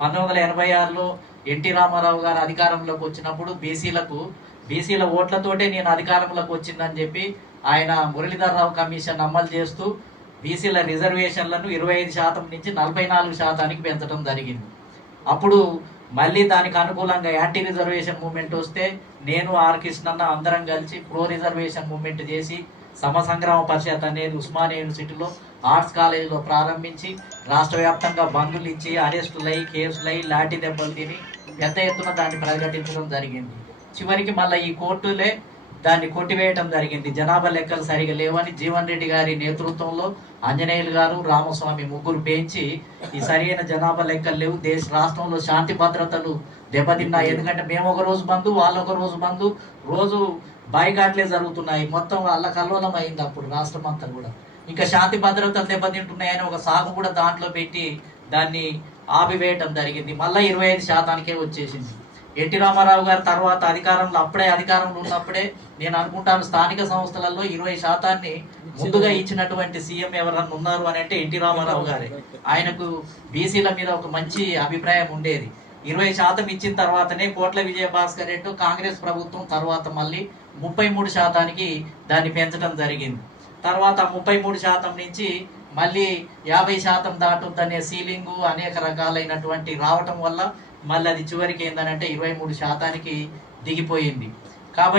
పంతొమ్మిది వందల ఎనభై ఆరులో ఎన్టీ రామారావు గారు అధికారంలోకి వచ్చినప్పుడు బీసీలకు బీసీల ఓట్లతోటే నేను అధికారంలోకి వచ్చిందని చెప్పి ఆయన మురళీధరరావు కమిషన్ అమలు చేస్తూ బీసీల రిజర్వేషన్లను ఇరవై ఐదు శాతం నుంచి నలభై నాలుగు శాతానికి పెంచడం జరిగింది. అప్పుడు మళ్ళీ దానికి అనుకూలంగా యాంటీ రిజర్వేషన్ మూమెంట్ వస్తే నేను ఆర్ కృష్ణన్న అందరం కలిసి ప్రో రిజర్వేషన్ మూమెంట్ చేసి సమసంగ్రామ పరిషత్ అనేది ఉస్మానియా యూనివర్సిటీలో ఆర్ట్స్ కాలేజీలో ప్రారంభించి రాష్ట్ర వ్యాప్తంగా బంధులు ఇచ్చి అరెస్టులై కేసులై లాఠీ దెబ్బలు తిని పెద్ద ఎత్తున దాన్ని ప్రకటించడం జరిగింది. చివరికి మళ్ళీ ఈ కోర్టులే దాన్ని కొట్టివేయడం జరిగింది. జనాభా లెక్కలు సరిగా లేవని జీవన్ రెడ్డి గారి నేతృత్వంలో ఆంజనేయులు గారు రామస్వామి ముగ్గురు పెంచి ఈ సరైన జనాభా లెక్కలు లేవు. దేశ రాష్ట్రంలో శాంతి భద్రతలు దెబ్బతిన్నాయి. ఎందుకంటే మేము ఒక రోజు బంధు వాళ్ళు ఒక రోజు బంధు రోజు భయగాట్లే జరుగుతున్నాయి. మొత్తం అల్లకల్లోలం అయింది అప్పుడు రాష్ట్రం అంతా కూడా. ఇంకా శాంతి భద్రతలు దెబ్బతింటున్నాయని ఒక సాగు కూడా దాంట్లో పెట్టి దాన్ని ఆపివేయటం జరిగింది. మళ్ళీ ఇరవై ఐదు శాతానికే వచ్చేసింది. ఎన్టీ రామారావు గారు తర్వాత అధికారంలో అప్పుడే అధికారంలో ఉన్నప్పుడే నేను అనుకుంటాను స్థానిక సంస్థలలో ఇరవై శాతాన్ని ముందుగా ఇచ్చినటువంటి సీఎం ఎవరన్నా ఉన్నారు అని అంటే ఎన్టీ రామారావు గారే. ఆయనకు బీసీల మీద ఒక మంచి అభిప్రాయం ఉండేది. ఇరవై శాతం ఇచ్చిన తర్వాతనే కోట్ల విజయభాస్కర్ రెడ్డి కాంగ్రెస్ ప్రభుత్వం తర్వాత మళ్ళీ ముప్పై మూడు శాతానికి దాన్ని పెంచడం జరిగింది. తర్వాత ముప్పై మూడు శాతం నుంచి మళ్ళీ యాభై శాతం దాటుద్దనే సీలింగు అనేక రకాలైనటువంటి రావటం వల్ల మళ్ళీ అది చివరికి ఏంటంటే ఇరవై మూడు శాతానికి దిగిపోయింది. కాబట్టి